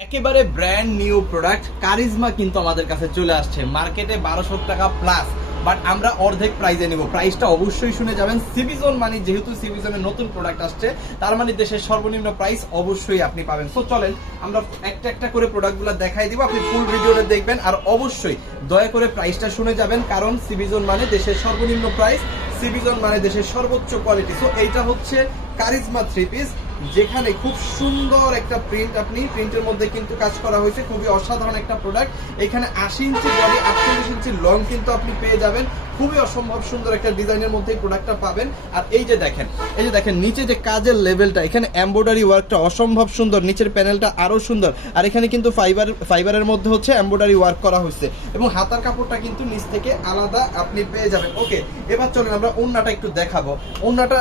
একেবারে brand new product charisma কিন্তু আমাদের কাছে চলে আসছে মার্কেটে 1200 টাকা প্লাস, বাট আমরা অর্ধেক প্রাইজে নিব। প্রাইসটা অবশ্যই শুনে যাবেন। সিবিজন মানে যেহেতু সিবিজনের নতুন প্রোডাক্ট আসছে, তার মানে দেশের সর্বনিম্ন প্রাইস অবশ্যই আপনি পাবেন। তো চলেন আমরা একটা একটা করে প্রোডাক্টগুলো দেখাই দিব, আপনি ফুল ভিডিওটা দেখবেন আর অবশ্যই দয়া করে প্রাইসটা শুনে যাবেন, কারণ সিবিজন মানে দেশের সর্বনিম্ন প্রাইস, সিবিজন মানে দেশের সর্বোচ্চ কোয়ালিটি। সো এইটা হচ্ছে কারিজমা থ্রি পিস, যেখানে খুব সুন্দর একটা প্রিন্ট, আপনি প্রিন্টের মধ্যে কিন্তু কাজ করা হয়েছে, খুবই অসাধারণ একটা প্রোডাক্ট। এখানে 80 ইঞ্চি বডি, 48 ইঞ্চি লং কিন্তু আপনি পেয়ে যাবেন। খুবই অসম্ভব সুন্দর একটা ডিজাইনের মধ্যে এই প্রোডাক্টটা পাবেন। আর এই যে দেখেন নিচে যে কাজের লেভেলটা, এখানে এমব্রয়ডারি ওয়ার্কটা অসম্ভব সুন্দর, নিচের প্যানেলটা আরো সুন্দর। আর এখানে কিন্তু ফাইবারের মধ্যে হচ্ছে এমব্রয়ডারি ওয়ার্ক করা হয়েছে, এবং হাতার কাপড়টা কিন্তু নিচ থেকে আলাদা আপনি পেয়ে যাবেন। ওকে, এবার চলেন আমরা ওন্নাটা একটু দেখাবো। ওন্নাটা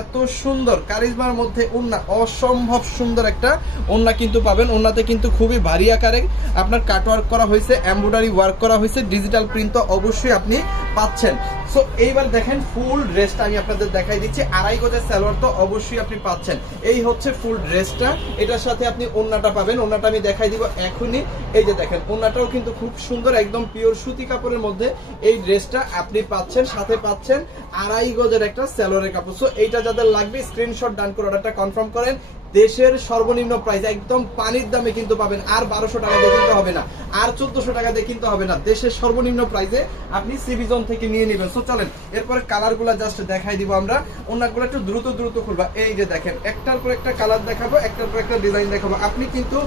এত সুন্দর, কারিজমার মধ্যে ওন্না অসম্ভব সুন্দর একটা ওন্না কিন্তু পাবেন। ওন্নাতে কিন্তু খুবই ভারী আকারে আপনার কাটওয়ার্ক করা হয়েছে, এমব্রয়ডারি ওয়ার্ক করা হয়েছে, ডিজিটাল প্রিন্ট তো অবশ্যই আপনি পাচ্ছেন। সো এইবার দেখেন ফুল ড্রেসটা আমি আপনাদের দেখাই দিচ্ছি। 2.5 গজের সালোয়ার তো অবশ্যই আপনি পাচ্ছেন। এই হচ্ছে ফুল ড্রেসটা, এটার সাথে আপনি ওন্নাটা পাবেন। ওন্নাটা আমি দেখাই দিব এখনই। এই যে দেখেন ওন্নাটাও কিন্তু খুব সুন্দর, একদম পিওর সুতি কাপড়ের মধ্যে এই ড্রেসটা আপনি পাচ্ছেন। সাথে পাচ্ছেন 2.5 গজের একটা সালোয়ারের কাপড়। সো এইটা যাদের লাগবে স্ক্রিনশট ডান করে অর্ডারটা কনফার্ম করেন। দেশের সর্বনিম্ন প্রাইস একদম পানির দামে কিন্তু পাবেন। আর 1200 টাকা দিয়ে কিনতে হবে না, আর 1400 টাকা দিয়ে কিনতে হবে না, দেশের সর্বনিম্ন প্রাইসে আপনি সিবিজন থেকে নিয়ে নেবেন। সো চলেন এরপরে কালারগুলো জাস্ট দেখাই দিব আমরা। ওনাগুলো একটু দ্রুত খুলবা। এই যে দেখেন একটার পর একটা কালার দেখাবো, একটার পর একটা ডিজাইন দেখাবো। আপনি কিন্তু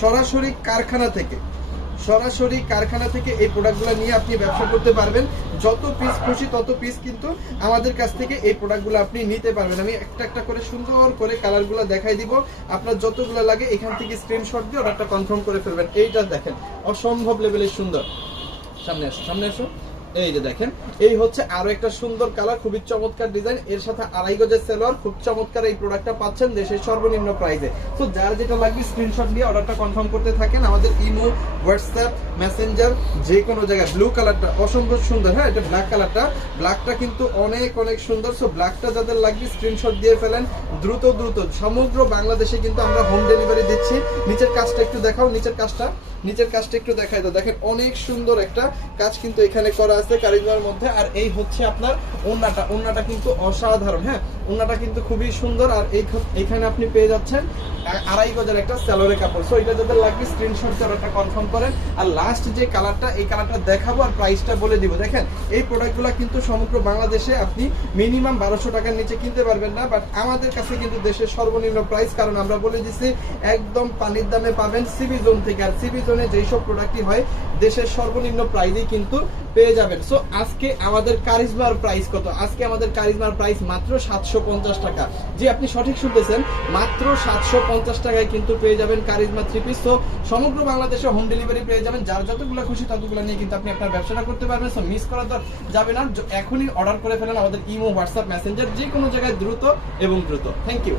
সরাসরি কারখানা থেকে এই প্রোডাক্টগুলো নিয়ে আপনি ব্যবসা করতে পারবেন। যত পিস খুশি তত পিস কিন্তু আমাদের কাছ থেকে এই প্রোডাক্টগুলো আপনি নিতে পারবেন। আমি একটা একটা করে সুন্দর করে কালারগুলো দেখাই দিব, আপনার যতগুলো লাগে এখান থেকে স্ক্রিনশট দিয়ে অর্ডারটা কনফার্ম করে ফেলবেন। এইটা দেখেন অসম্ভব লেভেলের সুন্দর। সামনে আসো। এই যে দেখেন এই হচ্ছে আরো একটা সুন্দর কালার, খুবই চমৎকার ডিজাইন, এর সাথে 2.5 গজের সালোয়ার। খুব চমৎকার এই প্রোডাক্টটা পাচ্ছেন দেশের সর্বনিম্ন প্রাইসে। তো যার যেটা লাগবে স্ক্রিনশট দিয়ে অর্ডারটা কনফার্ম করতে থাকেন। আমাদের ইমো, হোয়াটসঅ্যাপ, মেসেঞ্জার যে কোনো জায়গায়। ব্লু কালারটা অসম্ভব সুন্দর, হ্যাঁ এটা ব্ল্যাকটা কিন্তু অনেক সুন্দর। সো ব্ল্যাকটা যাদের লাগবে স্ক্রিনশট দিয়ে ফেলেন দ্রুত। সমগ্র বাংলাদেশে কিন্তু আমরা হোম ডেলিভারি দিচ্ছি। নিচের কাজটা একটু দেখাও, নিচের কাজটা একটু দেখাই দাও। দেখেন অনেক সুন্দর একটা কাজ কিন্তু এখানে করা আছে কারিজমার মধ্যে। আর এই হচ্ছে আপনার ওন্নাটা কিন্তু অসাধারণ, হ্যাঁ ওন্নাটা কিন্তু খুবই সুন্দর। আর এইখানে আপনি পেয়ে যাচ্ছেন 2.5 গজের একটা সালোয়ারের কাপড়। সো এটা যাদের লাগবে স্ক্রিনশট দিয়ে অর্ডারটা কনফার্ম করেন। আর লাস্ট যে কালারটা, এই কালারটা দেখাবো আর প্রাইসটা বলে দিব। দেখেন এই প্রোডাক্টগুলো কিন্তু সমগ্র বাংলাদেশে আপনি মিনিমাম 1200 টাকার নিচে কিনতে পারবেন না, বাট আমাদের কাছে কিন্তু দেশের সর্বনিম্ন প্রাইস, কারণ আমরা বলে দিচ্ছি একদম পানির দামে পাবেন সিবিজন থেকে। আর সিবিজনে যেসব প্রোডাক্টই হয় দেশের সর্বনিম্ন প্রাইসেই কিন্তু পেয়ে যাবেন। সো আজকে আমাদের কারিজমার প্রাইস কত? আজকে আমাদের কারিজমার প্রাইস মাত্র 750 টাকা। জি আপনি সঠিক শুনতেছেন, মাত্র 750 টাকায় কিন্তু পেয়ে যাবেন কারিজমা থ্রি পিস। সো সমগ্র বাংলাদেশে হোম ডেলিভারি পেয়ে যাবেন। যার যতগুলো খুশি ততগুলো নিয়ে কিন্তু আপনি আপনার ব্যবসাটা করতে পারবেন। সো মিস করা তো যাবে না, এখনই অর্ডার করে ফেলেন আমাদের ইমো, হোয়াটসঅ্যাপ, মেসেঞ্জার যে কোনো জায়গায় দ্রুত। Thank you.